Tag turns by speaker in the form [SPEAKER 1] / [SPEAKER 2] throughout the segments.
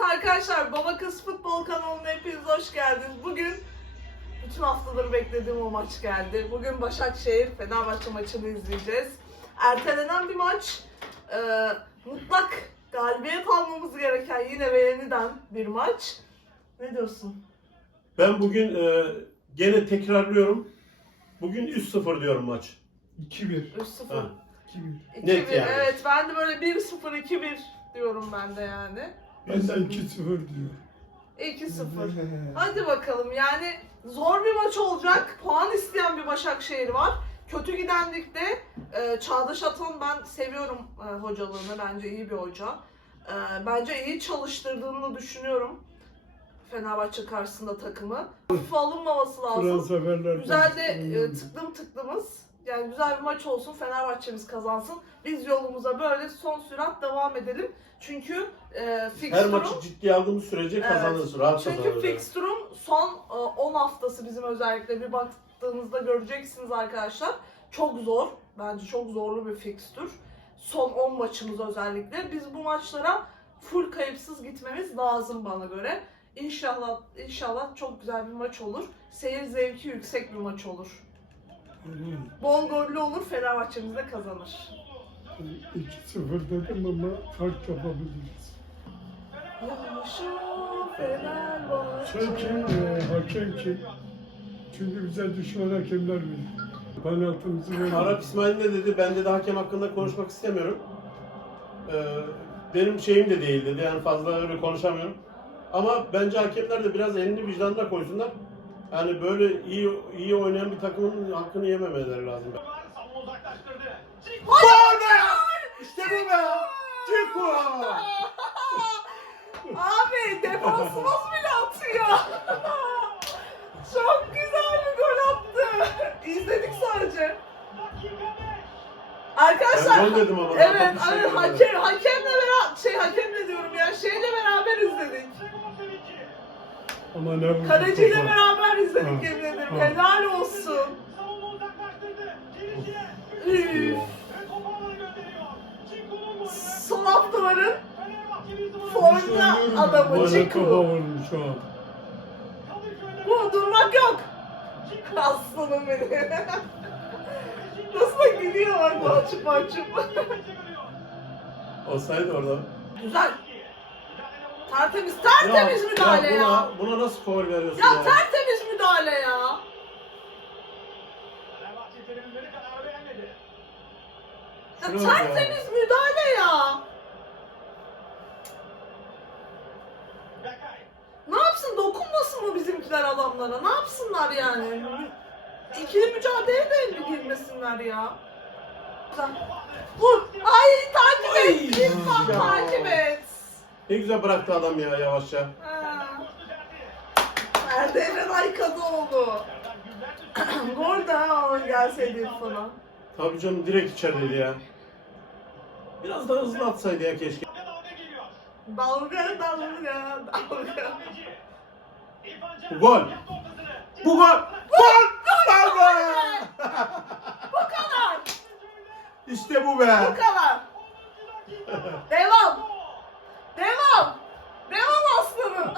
[SPEAKER 1] arkadaşlar, Baba Kız Futbol kanalına hepiniz hoş geldiniz. Bugün bütün haftaları beklediğim o maç geldi. Bugün Başakşehir Fenerbahçe maçını izleyeceğiz. Ertelenen bir maç. Mutlak galibiyet almamız gereken yine ve yeniden bir maç. Ne diyorsun?
[SPEAKER 2] Ben bugün gene tekrarlıyorum. Bugün 3-0 diyorum maç.
[SPEAKER 3] 2-1.
[SPEAKER 1] 3-0.
[SPEAKER 2] Ha.
[SPEAKER 1] 2-1.
[SPEAKER 2] Net yani.
[SPEAKER 1] Evet, ben de böyle 1-0, 2-1 diyorum ben de yani.
[SPEAKER 3] Ben de 2-0 diyor.
[SPEAKER 1] 2-0. Hadi bakalım, yani zor bir maç olacak. Puan isteyen bir Başakşehir var. Kötü giden ligde Çağdaş Atan'ı ben seviyorum hocalığını. Bence iyi bir hoca. Bence iyi çalıştırdığını düşünüyorum. Fenerbahçe karşısında takımı. Hafife alınmaması lazım. Güzel de tıklımız. Yani güzel bir maç olsun. Fenerbahçe'miz kazansın. Biz yolumuza böyle son sürat devam edelim. Çünkü
[SPEAKER 2] Her maçı ciddiye aldığımız sürece kazanırız. Rahat
[SPEAKER 1] çünkü
[SPEAKER 2] kazanırız.
[SPEAKER 1] fixture'un son 10 haftası bizim özellikle bir baktığınızda göreceksiniz arkadaşlar. Çok zor. Bence çok zorlu bir fixture. Son 10 maçımız özellikle. Biz bu maçlara full kayıpsız gitmemiz lazım bana göre. İnşallah çok güzel bir maç olur. Seyir zevki yüksek bir maç olur. Bol gollü olur. Fenerbahçe'miz de kazanır.
[SPEAKER 3] 2-0 dedim ama fark yapabiliriz.
[SPEAKER 1] Yaşa Fenerbahçe.
[SPEAKER 3] Sen kim? Hakem kim? Çünkü bize düşman hakemler verir. Penaltımızı verir.
[SPEAKER 2] Arap İsmail ne dedi? Ben de hakem hakkında konuşmak istemiyorum. Benim şeyim de değil dedi. Yani fazla öyle konuşamıyorum. Ama bence hakemler de biraz elini vicdanına koysunlar. Yani böyle iyi oynayan bir takımın hakkını yememeleri lazım. Gol be! İşte bu be! Ceko!
[SPEAKER 1] Abi defansımız bile atıyor. Çok güzel bir gol attı. İzledik sadece. Arkadaşlar,
[SPEAKER 2] Ben gol dedim ama.
[SPEAKER 1] evet, hakemle diyorum ya, şeyle beraber izledik.
[SPEAKER 3] Ama ne
[SPEAKER 1] Kaleciyle beraber izledik, yemin ederim. Helal olsun. Üf. Son haftaların formda adamı Ciku.
[SPEAKER 3] vurmuş o.
[SPEAKER 1] Bu durmak yok. Aslanım benim. Nasıl da gülüyor bak, mahcup.
[SPEAKER 2] Olsaydı orada.
[SPEAKER 1] Güzel. Tertemiz müdahale ya.
[SPEAKER 2] Buna nasıl faul veriyorsun
[SPEAKER 1] Ya tertemiz müdahale ya. Ya
[SPEAKER 2] Şuna bak ya.
[SPEAKER 1] tertemiz müdahale ya. Ne yapsın, dokunmasın mı bizimkiler adamlara? Ne yapsınlar yani? İkili mücadeleye de mi girmesinler ya? Vur! Ay, takip et! Lütfen
[SPEAKER 2] Ya.
[SPEAKER 1] takip et!
[SPEAKER 2] Ne güzel bıraktı adam ya yavaşça.
[SPEAKER 1] Ha. Nerede Eren Aykadıoğlu? Gol daha gelseydi sana.
[SPEAKER 2] Tabii canım, direkt içerideydi ya. Biraz daha hızlı atsaydı ya keşke.
[SPEAKER 1] Dalga.
[SPEAKER 2] Bu gol! Bu gol! Gol! Gol!
[SPEAKER 1] Bu kadar!
[SPEAKER 2] İşte bu be!
[SPEAKER 1] Bu kadar! Devam aslanım!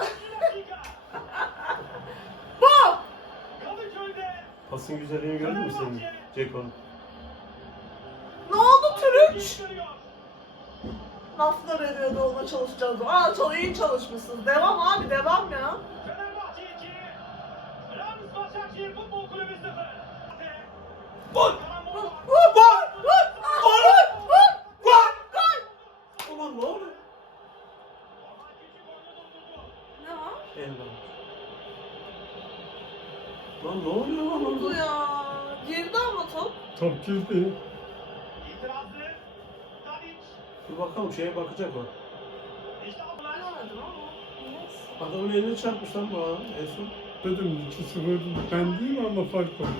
[SPEAKER 1] Bu!
[SPEAKER 2] Pasın güzelliğini gördün mü senin Ceko'nun?
[SPEAKER 1] Ne oldu Türüç? Laflar ediyordu, ona çalışacağız. Çok iyi çalışmışsınız. Devam abi, devam ya.
[SPEAKER 2] Gol! Ulan ne oluyor?
[SPEAKER 1] Ne var?
[SPEAKER 2] Eyvah. Lan ne oluyor lan
[SPEAKER 1] Oldu
[SPEAKER 2] orada?
[SPEAKER 1] ya. Girdi ama top.
[SPEAKER 3] Top girdi.
[SPEAKER 2] Dur bakalım, şeye bakacak o.
[SPEAKER 1] Bilemedim ama. Neyse.
[SPEAKER 2] Adamın eline çarpmış lan bu adam en son.
[SPEAKER 3] Dedim 2-0 ben değil ama fark var.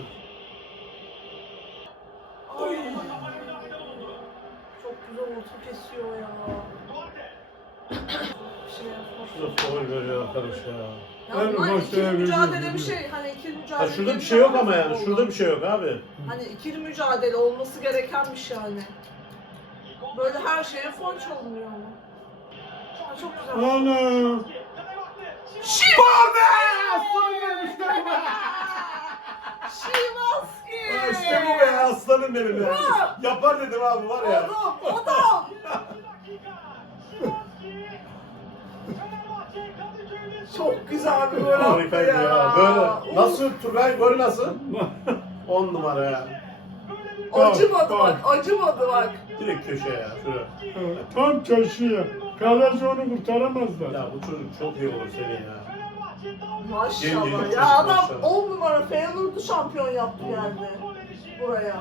[SPEAKER 1] Ay. Çok güzel orta kesiyor ya. Bir şey yapmak.
[SPEAKER 2] Şurada faul veriyor arkadaş ya.
[SPEAKER 1] Ya
[SPEAKER 3] Her
[SPEAKER 1] bunlar
[SPEAKER 3] maçta
[SPEAKER 1] ikili
[SPEAKER 3] veriyor,
[SPEAKER 1] mücadele bir
[SPEAKER 3] biliyor.
[SPEAKER 1] şey. Hani ikili
[SPEAKER 2] Ha
[SPEAKER 1] mücadele.
[SPEAKER 2] şurada bir şey yok ama yani. Şurada bir şey yok abi.
[SPEAKER 1] Hani ikili mücadele olması gerekenmiş yani. Böyle her şeye faul çalınıyor ama. Aa, çok güzel.
[SPEAKER 3] Ana.
[SPEAKER 2] Gol be! Aslanım benim işte bu be!
[SPEAKER 1] Şimanski.
[SPEAKER 2] İşte bu be aslanım benim ya. Yapar dedim abi var ya.
[SPEAKER 1] Adam. Çok güzel bir gol attı
[SPEAKER 2] Harikaydı
[SPEAKER 1] ya.
[SPEAKER 2] ya. Böyle.
[SPEAKER 1] Uf.
[SPEAKER 2] Nasıl Turgay golü nasıl? 10 numara ya.
[SPEAKER 1] Acımadı bak, acımadı bak.
[SPEAKER 2] Direkt köşeye ya. Şuraya.
[SPEAKER 3] Tam köşeye. Kaleci onu kurtaramazlar.
[SPEAKER 2] Ya bu çocuk çok iyi olur senin ya.
[SPEAKER 1] Maşallah
[SPEAKER 2] Genç
[SPEAKER 1] ya, adam
[SPEAKER 2] maşallah.
[SPEAKER 1] 10 numara Feyenoord'u şampiyon yaptı geldi buraya.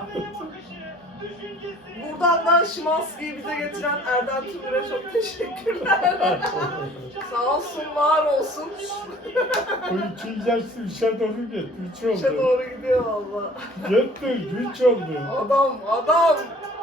[SPEAKER 1] Buradan da Şimanski'yi bize getiren Erdem Tümür'e çok teşekkürler. Sağ olsun, var olsun.
[SPEAKER 3] O ikinci yarısı üçe doğru gitti. Üç
[SPEAKER 1] İçe
[SPEAKER 3] oldu.
[SPEAKER 1] doğru gidiyor valla.
[SPEAKER 3] Gitti. Üç oldu.
[SPEAKER 1] Adam.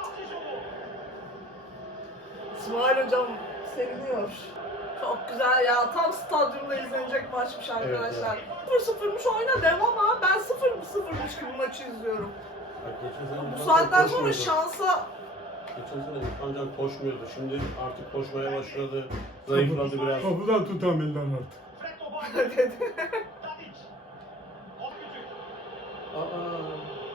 [SPEAKER 1] İsmail hocam seviniyor. Çok güzel ya. Tam stadyumda izlenecek maçmış arkadaşlar. 0-0'mış, oyna devam ha. Ben 0-0'mış gibi maçı izliyorum.
[SPEAKER 2] Bak geçen sene
[SPEAKER 1] Bu
[SPEAKER 2] İrfan
[SPEAKER 1] saatten
[SPEAKER 2] Can
[SPEAKER 1] sonra
[SPEAKER 2] koşmuyordu.
[SPEAKER 1] şansa...
[SPEAKER 2] Geçen sene İrfan Can koşmuyordu. Şimdi artık koşmaya başladı. Zayıfladı biraz.
[SPEAKER 3] Topu da tutamıyorlar artık.
[SPEAKER 2] Aa.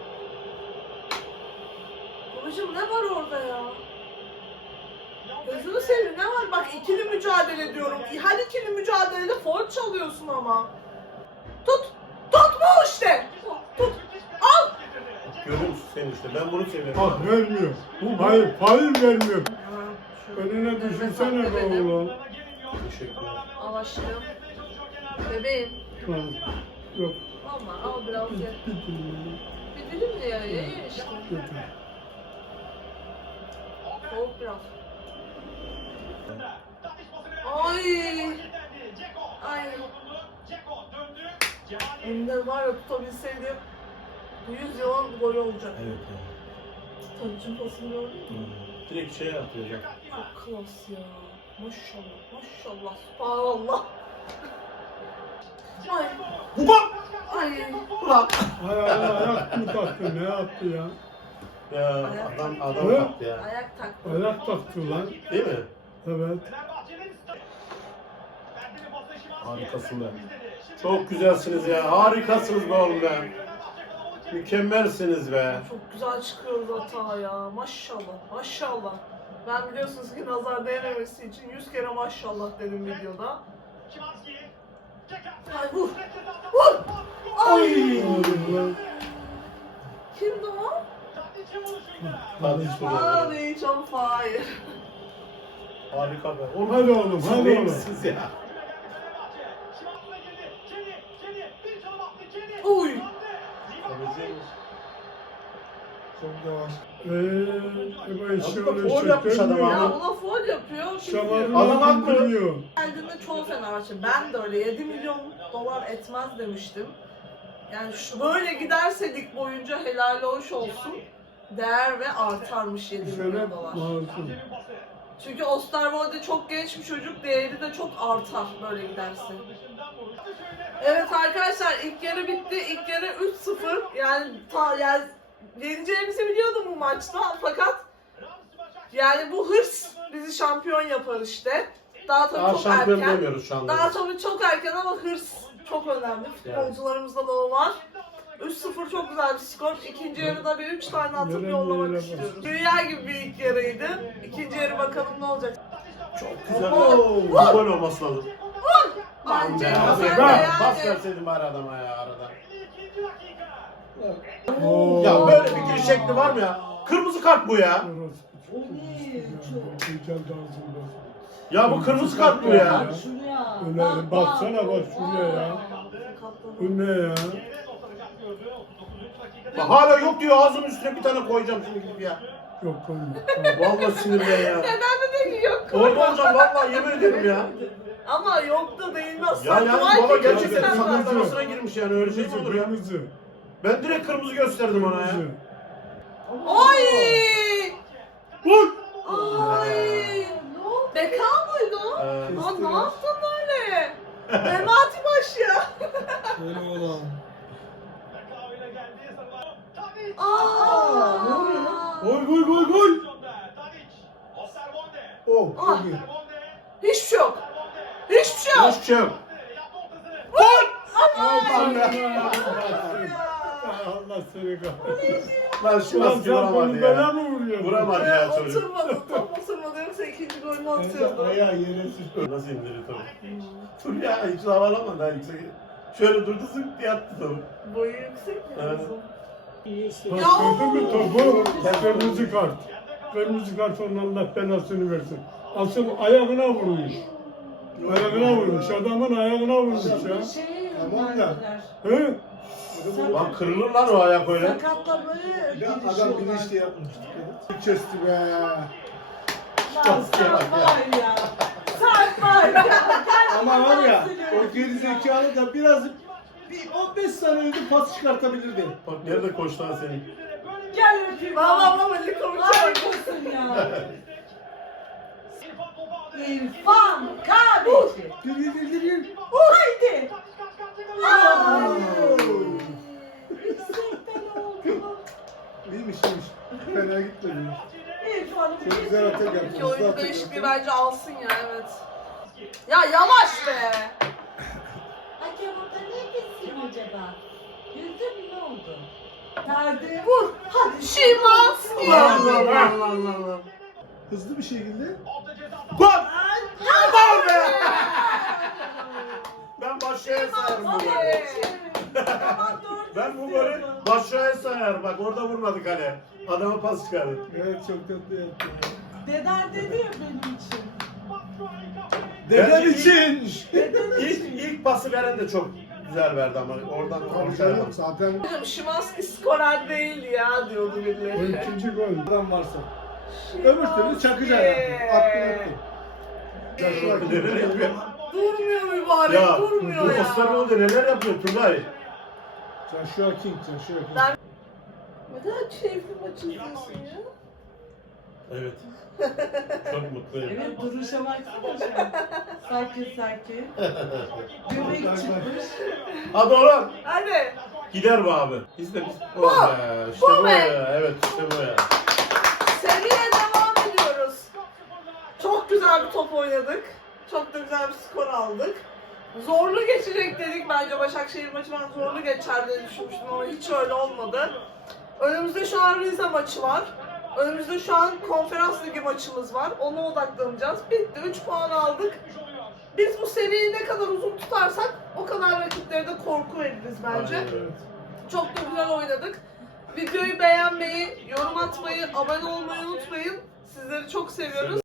[SPEAKER 1] Babacım ne var orada ya? Gözünü seveyim, ne var? Bak ikili mücadele diyorum. Her ikili mücadelede foul çalıyorsun ama. Tut! Tutma işte! Tut! Al!
[SPEAKER 2] Görüyor musun sen işte? Ben bunu seviyorum.
[SPEAKER 3] Bak vermiyor. Hayır, hayır vermiyor. Önüne düşünsene be oğlum.
[SPEAKER 2] Teşekkürler.
[SPEAKER 1] Al aşkım. Bebeğim.
[SPEAKER 3] Ha, yok.
[SPEAKER 1] Valla al biraz ye. Bir dilim de ye işte. Soğuk biraz. Ay! Ay! Ender var ya, tutabilseydim 100 yılın golü olacak.
[SPEAKER 2] Evet ya.
[SPEAKER 1] Tabii pasını gördün mü?
[SPEAKER 2] Direkt şey atıyor ya.
[SPEAKER 1] Çok klas ya. Maşallah, maşallah, subhanallah. Ay,
[SPEAKER 2] Bu bak!
[SPEAKER 1] ay.
[SPEAKER 2] Ulan!
[SPEAKER 3] Ayak mı taktı? Ne yaptı ya?
[SPEAKER 2] Ya adam
[SPEAKER 3] Hı?
[SPEAKER 2] kaptı ya.
[SPEAKER 1] Ayak taktı.
[SPEAKER 3] Ayak taktı lan.
[SPEAKER 2] Değil mi?
[SPEAKER 3] Evet.
[SPEAKER 2] Harikasın be. Çok güzelsiniz ya. Harikasınız be oğlum be. Mükemmelsiniz be.
[SPEAKER 1] Çok güzel çıkıyoruz hata ya. Maşallah, maşallah. Ben biliyorsunuz ki nazar değmemesi için 100 kere maşallah dedim videoda. Ay vur! Vur! Ay! Kimdi o?
[SPEAKER 2] Hadi şuraya.
[SPEAKER 1] Hadi on fire.
[SPEAKER 2] Harika be.
[SPEAKER 3] Hadi oğlum,
[SPEAKER 2] Siz
[SPEAKER 3] hadi oğlum.
[SPEAKER 2] neymişsiniz ya?
[SPEAKER 1] Uy!
[SPEAKER 3] Çok yavaş. Bu eşi
[SPEAKER 2] Aslında
[SPEAKER 3] öyle
[SPEAKER 2] foul yapmış adam
[SPEAKER 3] çekemiyor.
[SPEAKER 2] abi.
[SPEAKER 1] Ya buna foul yapıyor.
[SPEAKER 3] Şamarını
[SPEAKER 2] Adam haklı.
[SPEAKER 3] bilmiyor.
[SPEAKER 1] Geldiğinde çoğu Fenerbahçe, ben de öyle 7 milyon dolar etmez demiştim. Yani şu böyle giderse lig boyunca helal hoş olsun. Değer ve artarmış 7
[SPEAKER 3] Şöyle
[SPEAKER 1] milyon dolar.
[SPEAKER 3] masum.
[SPEAKER 1] Çünkü Osterwolde çok genç bir çocuk, değeri de çok artar böyle giderse. Evet arkadaşlar, ilk yarı bitti. İlk yarı 3-0. Yani yeneceğimizi biliyordum bu maçta, fakat yani bu hırs bizi şampiyon yapar işte. Daha tabii
[SPEAKER 2] Daha
[SPEAKER 1] çok
[SPEAKER 2] şampiyon
[SPEAKER 1] erken.
[SPEAKER 2] demiyoruz şu anda.
[SPEAKER 1] Daha tabii çok erken ama hırs çok önemli. Futbolcularımızda da o var. 3-0 çok güzel bir skor. İkinci yarıda bir 3 tane atıp
[SPEAKER 3] Yere
[SPEAKER 1] yollamak
[SPEAKER 3] yere
[SPEAKER 1] istiyoruz. Dünya gibi bir ilk yarıydı. İkinci yarı bakalım ne olacak.
[SPEAKER 2] Çok güzel.
[SPEAKER 1] Oo.
[SPEAKER 2] Bu gol olması lazım.
[SPEAKER 1] Bence
[SPEAKER 2] Be,
[SPEAKER 1] sen de
[SPEAKER 2] ben pas
[SPEAKER 1] yani.
[SPEAKER 2] verseydim bari adama ya arada.
[SPEAKER 3] Oo.
[SPEAKER 2] Ya böyle bir giriş şekli var mı ya? Kırmızı kart bu ya. Ya bu kırmızı kart bu ya.
[SPEAKER 4] Şuraya.
[SPEAKER 3] Öyle baksana bak şuraya ya. Bu ne ya?
[SPEAKER 2] Bak hala yok diyor, ağzımın üstüne bir tane koyacağım şimdi gidip ya.
[SPEAKER 3] Yok olmuyor.
[SPEAKER 2] Vallahi sinirden ya.
[SPEAKER 1] Neden dedi ki yok.
[SPEAKER 2] Orada olacağım vallahi, yemin ederim ya.
[SPEAKER 1] Ama yok da değilmez.
[SPEAKER 2] Ya yani
[SPEAKER 1] Saklı
[SPEAKER 2] baba
[SPEAKER 1] var ki
[SPEAKER 2] gerçekten
[SPEAKER 1] kırmızı
[SPEAKER 2] sakın
[SPEAKER 1] kart var.
[SPEAKER 2] arasına girmiş yani, öyle şey mi olur ya?
[SPEAKER 3] Kırmızı.
[SPEAKER 2] Ben direkt kırmızı gösterdim ona ya.
[SPEAKER 3] Kırmızı.
[SPEAKER 1] Oy!
[SPEAKER 2] Vur!
[SPEAKER 1] Ay! Beka mıydı o? Lan ne yaptın öyle? Memati baş ya.
[SPEAKER 3] Öyle olan.
[SPEAKER 1] Aa!
[SPEAKER 3] Gol gol gol gol.
[SPEAKER 2] Oh.
[SPEAKER 1] Ah! Hiçbir şey yok. hiçbir şey yok.
[SPEAKER 2] Hiçbir şey yok.
[SPEAKER 3] Aman
[SPEAKER 2] Ya.
[SPEAKER 3] ya. Allah seni kahretsin.
[SPEAKER 2] Lan şu
[SPEAKER 3] Ulan
[SPEAKER 2] maske
[SPEAKER 3] sen
[SPEAKER 2] vuramadı
[SPEAKER 3] bunu bana
[SPEAKER 2] ya.
[SPEAKER 3] mı vuruyorsun?
[SPEAKER 2] Vuramadı ya çocuk.
[SPEAKER 1] Oturmadı. Top oturmadı yoksa ikinci golünü atıyordu.
[SPEAKER 3] Ayağı yere sürttü.
[SPEAKER 2] Nasıl indirir tabii. Dur ya hiç havalamadı daha yüksek. Şöyle durdu zık diye attı tabii.
[SPEAKER 1] Boyu yüksek ya.
[SPEAKER 2] Evet.
[SPEAKER 3] Gördün mü topu? Kırmızı kart. Kırmızı kart onun Allah belasını versin. Asıl ayağına vurmuş. Ayağına vurmuş. Adamın ayağına vurmuş ya.
[SPEAKER 4] Tamam da.
[SPEAKER 3] He?
[SPEAKER 2] Lan kırılır lan o ayak öyle.
[SPEAKER 4] Bir de adam bilinçli yapmış. Kesti be.
[SPEAKER 2] Maske bak ya.
[SPEAKER 4] Ama var ya o geri zekalı da biraz bir 15 saniye önce pas çıkartabilirdi.
[SPEAKER 2] Bak nerede koştu lan senin.
[SPEAKER 5] Gel öpeyim.
[SPEAKER 1] Baba Likovic
[SPEAKER 5] Harikasın ya. İrfan Kahveci.
[SPEAKER 4] Gir.
[SPEAKER 5] Haydi.
[SPEAKER 4] İyiymiş. Fena gitmedi.
[SPEAKER 5] İrfan'ın
[SPEAKER 4] Çok güzel atak yaptı.
[SPEAKER 1] İki
[SPEAKER 4] Hızlı
[SPEAKER 1] oyuncu
[SPEAKER 4] atak
[SPEAKER 1] değişikliği
[SPEAKER 4] yaptı.
[SPEAKER 1] bence alsın ya evet. Ya yavaş be.
[SPEAKER 5] Hakem orada niye gitsin acaba? Yüzde mi ne oldu? Nerede?
[SPEAKER 1] Vur. Hadi Şimanski.
[SPEAKER 2] Allah.
[SPEAKER 4] Hızlı bir şekilde.
[SPEAKER 2] Gol! Gol be! Ben başşaya sayarım bu golü. Ben bu golü başşaya sayarım. Bak orada vurmadı kale. Adama pas çıkardı.
[SPEAKER 4] Evet çok tatlı yaptı.
[SPEAKER 5] Deder dedi ya benim için.
[SPEAKER 4] Deden
[SPEAKER 2] Bence
[SPEAKER 4] için.
[SPEAKER 2] İlk pası veren de çok güzel verdi ama oradan
[SPEAKER 4] Tabii
[SPEAKER 2] konuşalım.
[SPEAKER 4] canım zaten
[SPEAKER 1] Hocam Şimanski skorer değil ya diyordu
[SPEAKER 3] O
[SPEAKER 1] birileri.
[SPEAKER 3] ikinci gol.
[SPEAKER 4] adam varsa. Öbür türlü çakacak. Attı.
[SPEAKER 2] Neler yapıyor?
[SPEAKER 1] Durmuyor mübarek,
[SPEAKER 2] Ya
[SPEAKER 1] durmuyor
[SPEAKER 2] bu
[SPEAKER 1] ya.
[SPEAKER 2] Osmanlı'da neler yapıyor Turgay?
[SPEAKER 4] Joshua King.
[SPEAKER 1] Ne kadar keyifli maç izliyorsun ya.
[SPEAKER 2] Evet. Çok mutluyum.
[SPEAKER 5] Evet duruşa baksana şu an. Sakin. Göbek çıkmış.
[SPEAKER 2] Hadi oğlum.
[SPEAKER 1] Hadi.
[SPEAKER 2] Gider bu abi. Biz de biz.
[SPEAKER 1] Bu.
[SPEAKER 2] Oh be, İşte
[SPEAKER 1] Bu
[SPEAKER 2] bu
[SPEAKER 1] be.
[SPEAKER 2] ya. Evet işte bu ya.
[SPEAKER 1] Seriye devam ediyoruz. Çok güzel bir top oynadık. Çok da güzel bir skor aldık. Zorlu geçecek dedik bence Başakşehir maçı ben zorlu geçer diye düşünmüştüm ama hiç öyle olmadı. Önümüzde şu an Rize maçı var. Önümüzde şu an Konferans Ligi maçımız var. Ona odaklanacağız. Bitti. 3 puan aldık. Biz bu seriyi ne kadar uzun tutarsak o kadar rakiplere de korku veririz bence.
[SPEAKER 2] Aynen öyle.
[SPEAKER 1] Çok da güzel oynadık. Videoyu beğenmeyi, yorum atmayı, abone olmayı unutmayın. Sizleri çok seviyoruz.